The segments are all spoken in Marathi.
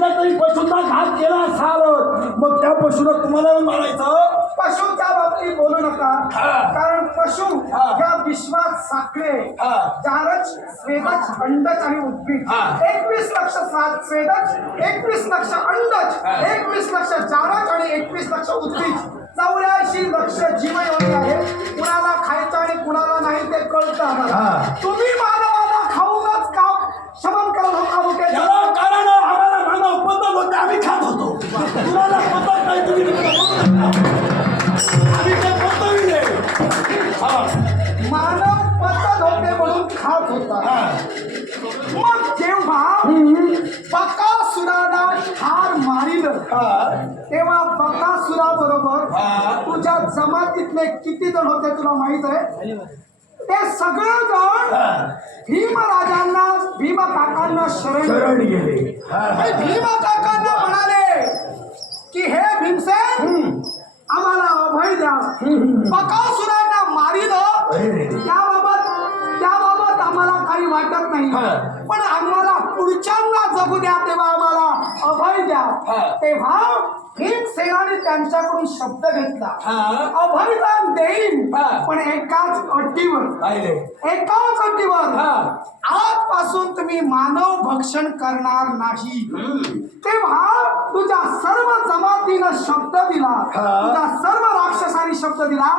कुठल्या तरी पशूंना घात केला असाल मग त्या पशूला तुम्हाला मारायचं पशुच्या बाबतीत बोलू नका. कारण पशु. या विश्वात साखळे. चारच स्वेदच अंडच आणि उद्भिद हा. एकवीस लक्ष सात स्वेदच एकवीस लक्ष अंडच. एकवीस लक्ष चारच आणि एकवीस लक्ष उद्भिद चौऱ्याऐंशी लक्ष जीवयोनी आहे कुणाला खायचं आणि कुणाला नाही ते कळतं आम्हाला मग जेव्हा बकासुराला ठार मारिलं. तेव्हा बकासुराबरोबर हा. तुझ्या जमातीतले किती जण होते तुला माहीत आहे? ते सगळे जण. भीमराजांना भीम काकांना शरण गेले. भीम काकांना म्हणाले की हे भीमसेन आम्हाला अभय द्या. बकासुरांना नाही. पण आम्हाला पुढच्यांना जगू द्या तेव्हा आम्हाला अभय द्या. तेव्हा भीमसेनाने त्यांच्याकडून शब्द घेतला. अभयदान देईन. पण एकाच अटीवर. एकाच अटीवर. आजपासून तुम्ही मानव भक्षण करणार नाही. तेव्हा तुझ्या सर्व जमातीनं शब्द दिला. तुझ्या सर्व राक्षसांनी शब्द दिला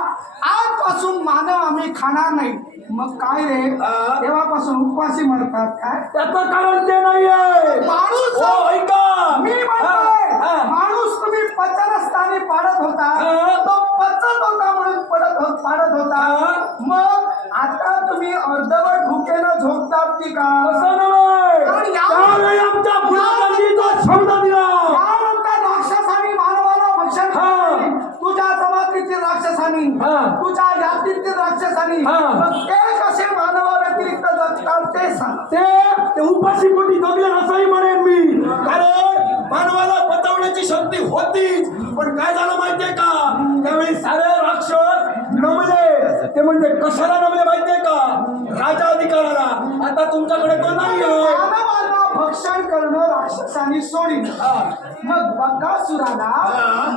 आजपासून मानव आम्ही खाणार नाही मग काय रे हा. तेव्हापासून उपवासी मरतात काय त्याचं कारण ते नाहीये माणूस हो ऐका मी हा. म्हणतोय हा. माणूस तुम्ही पचनस्थानी पाडत होता हा. तो पचत होता म्हणून पडत होत पाडत होता हा. मग आता तुम्ही अर्धवट भुकेनं झोपतात की का असं नव्हे. कारण या- त्यावेळी आमच्या मुलांनी तो शब्द दिला त्यानंतर राक्षसांनी मानवाला भक्षण हा. केले. तुझ्या जमातीतील राक्षसांनी. तुझ्या जातीतील राक्षसांनी ते कसे मानवा व्यतिरिक्त जगतात ते सांग. ते उपाशी पोटी जगले असंही म्हणेन मी. कारण मानवाला पचवण्याची शक्ती होतीच. पण काय झालं माहितीये का? त्यावेळी सारे राक्षस नमले. ते म्हणजे कशाला नमले माहितीये का? राजा अधिकाराला. आता तुमच्याकडे तो मानवाला भक्षण करणं राक्षसांनी सोडिल हा. मग बकासुराला हा.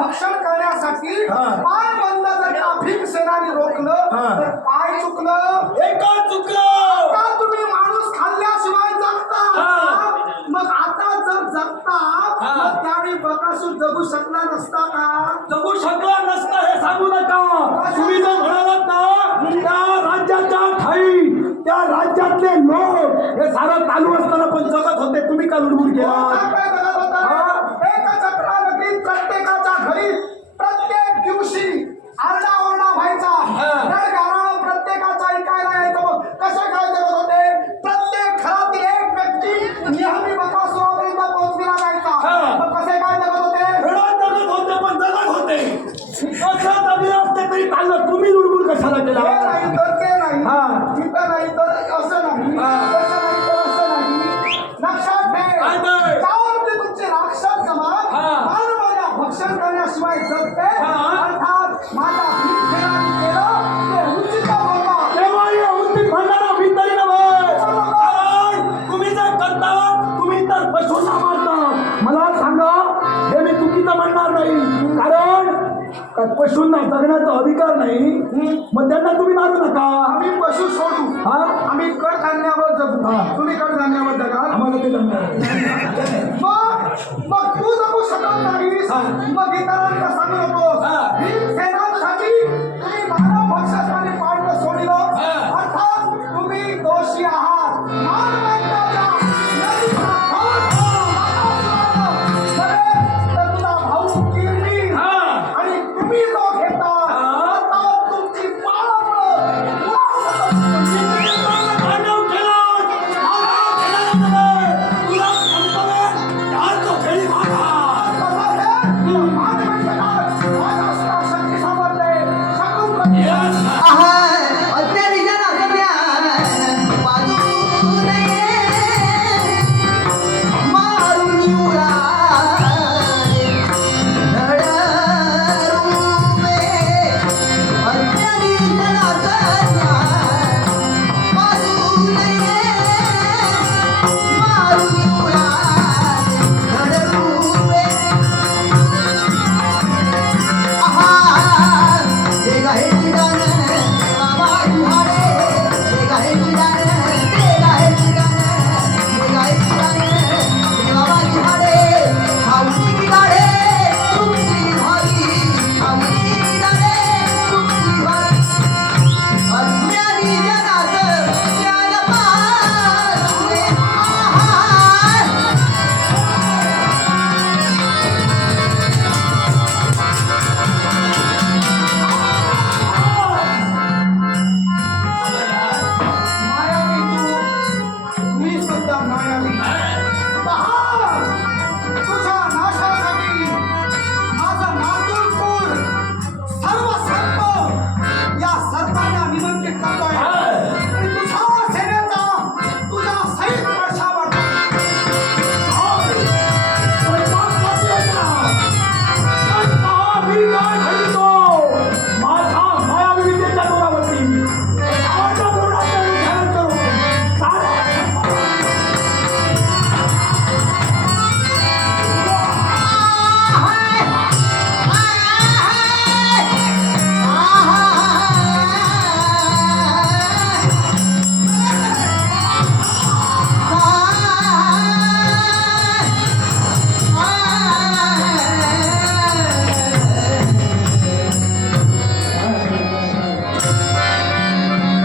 भक्षण करण्यासाठी. पाय बंद जर भीमसेनाने रोखलं. तर काय चुकलं. एकच चुकलं. तुम्ही माणूस खाल्ल्याशिवाय जगता. मग आता जर जगता त्यावेळी बकासूर जगू शकला नसता का? जगू शकला नसता हे सांगू नका. तुम्ही जर म्हणालात ना त्या राज्याच्या ठाई त्या राज्यातले लोक हे सारं चालू असताना पण जगत होते. तुम्ही का लुडबुड केला काय घरी प्रत्येक दिवशी आरडाओरडा व्हायचा. हा. रणगाणं प्रत्येकाचा ऐकायला यायचं मग कसे काय जगत होते प्रत्येक घरातील एक व्यक्ती नेहमी बकासुरापर्यंत पोहोचलेला जायचा. मग कसे काय जगत होते? रडत जगत होते पण जगत होते. असं असते तरी चाललं. तुम्ही लुडबुड कशाला केला? का पशूंना जगण्याचा अधिकार नाही. मग त्यांना तुम्ही मारू नका. आम्ही पशु सोडू हा? आम्ही कडधान्यावर जगू. हा. तुम्ही कडधान्यावर जगाल आम्हाला ते जमणार नाही. मग मग तू जगू शकत नाहीस. हा. मग इथं